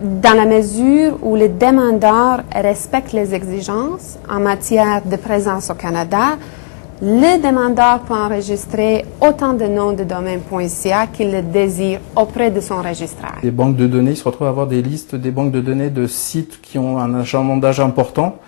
dans la mesure où les demandeurs respectent les exigences en matière de présence au Canada, le demandeur peut enregistrer autant de noms de domaine.ca qu'il le désire auprès de son registraire. Les banques de données, ils se retrouvent à avoir des listes des banques de données de sites qui ont un achalandage important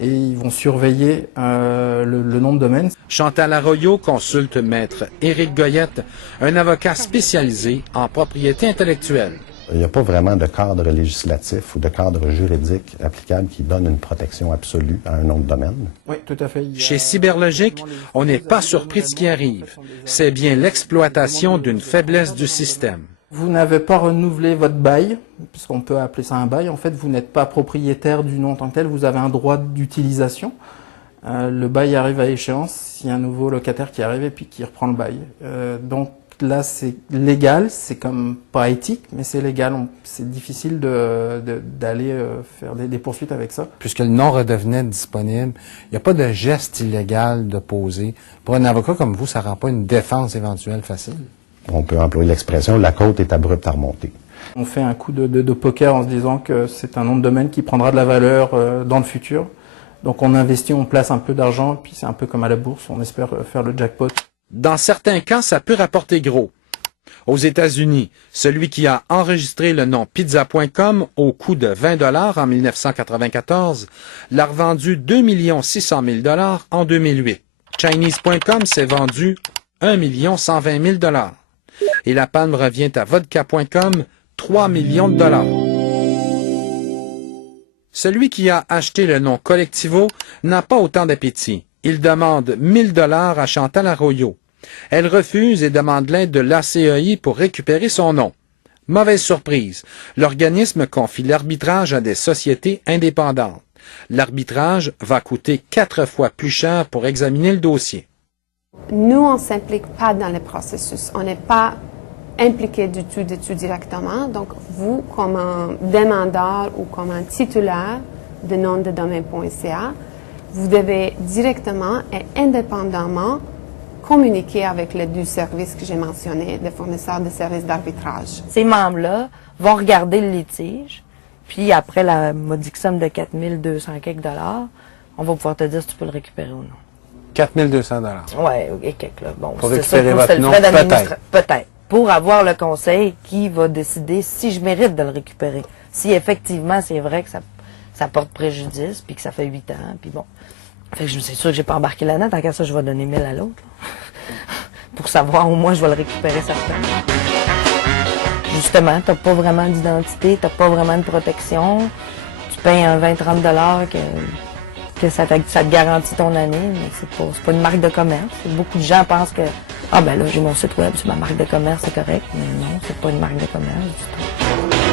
et ils vont surveiller le nom de domaine. Chantal Arroyo consulte maître Éric Goyette, un avocat spécialisé en propriété intellectuelle. Il n'y a pas vraiment de cadre législatif ou de cadre juridique applicable qui donne une protection absolue à un nom de domaine. Oui, tout à fait. Chez Cyberlogique, on n'est pas surpris de ce qui arrive. C'est bien l'exploitation d'une faiblesse du système. Vous n'avez pas renouvelé votre bail, puisqu'on peut appeler ça un bail. En fait, vous n'êtes pas propriétaire du nom en tant que tel, vous avez un droit d'utilisation. Le bail arrive à échéance, s'il y a un nouveau locataire qui arrive et puis qui reprend le bail. Donc là, c'est légal, c'est comme pas éthique, mais c'est légal. C'est difficile d'aller faire des poursuites avec ça. Puisque le nom redevenait disponible, il n'y a pas de geste illégal de poser. Pour un avocat comme vous, ça ne rend pas une défense éventuelle facile. On peut employer l'expression « la côte est abrupte à remonter ». On fait un coup de poker en se disant que c'est un nom de domaine qui prendra de la valeur dans le futur. Donc on investit, on place un peu d'argent, puis c'est un peu comme à la bourse, on espère faire le jackpot. Dans certains cas, ça peut rapporter gros. Aux États-Unis, celui qui a enregistré le nom pizza.com au coût de 20 $ en 1994 l'a revendu 2 600 000 $ en 2008. Chinese.com s'est vendu 1 120 000 $. Et la palme revient à vodka.com, 3 millions de dollars. Celui qui a acheté le nom Collectivo n'a pas autant d'appétit. Il demande 1 000 $ à Chantal Arroyo. Elle refuse et demande l'aide de l'ACEI pour récupérer son nom. Mauvaise surprise, l'organisme confie l'arbitrage à des sociétés indépendantes. L'arbitrage va coûter 4 fois plus cher pour examiner le dossier. Nous, on ne s'implique pas dans le processus. On n'est pas impliqué du tout directement. Donc, vous, comme un demandeur ou comme un titulaire de nom de domaine.ca, vous devez directement et indépendamment communiquer avec les deux services que j'ai mentionnés, les fournisseurs de services d'arbitrage. Ces membres-là vont regarder le litige, puis après la modique somme de 4 200 quelques dollars, on va pouvoir te dire si tu peux le récupérer ou non. 4 200 $. Oui, et quelques là. Bon, pour c'est ça, récupérer votre nom, peut-être. Peut-être. Pour avoir le conseil qui va décider si je mérite de le récupérer. Si effectivement c'est vrai que ça porte préjudice, puis que ça fait 8 ans, puis bon. Fait que c'est sûr que j'ai pas embarqué là-dedans, tant qu'à ça, je vais donner 1000 à l'autre. Pour savoir au moins je vais le récupérer certainement. Justement, t'as pas vraiment d'identité, t'as pas vraiment de protection. Tu payes un 20-30 $ que ça te garantit ton année, mais c'est pas une marque de commerce. Beaucoup de gens pensent que ah ben là j'ai mon site web, c'est ma marque de commerce, c'est correct, mais non, c'est pas une marque de commerce du tout.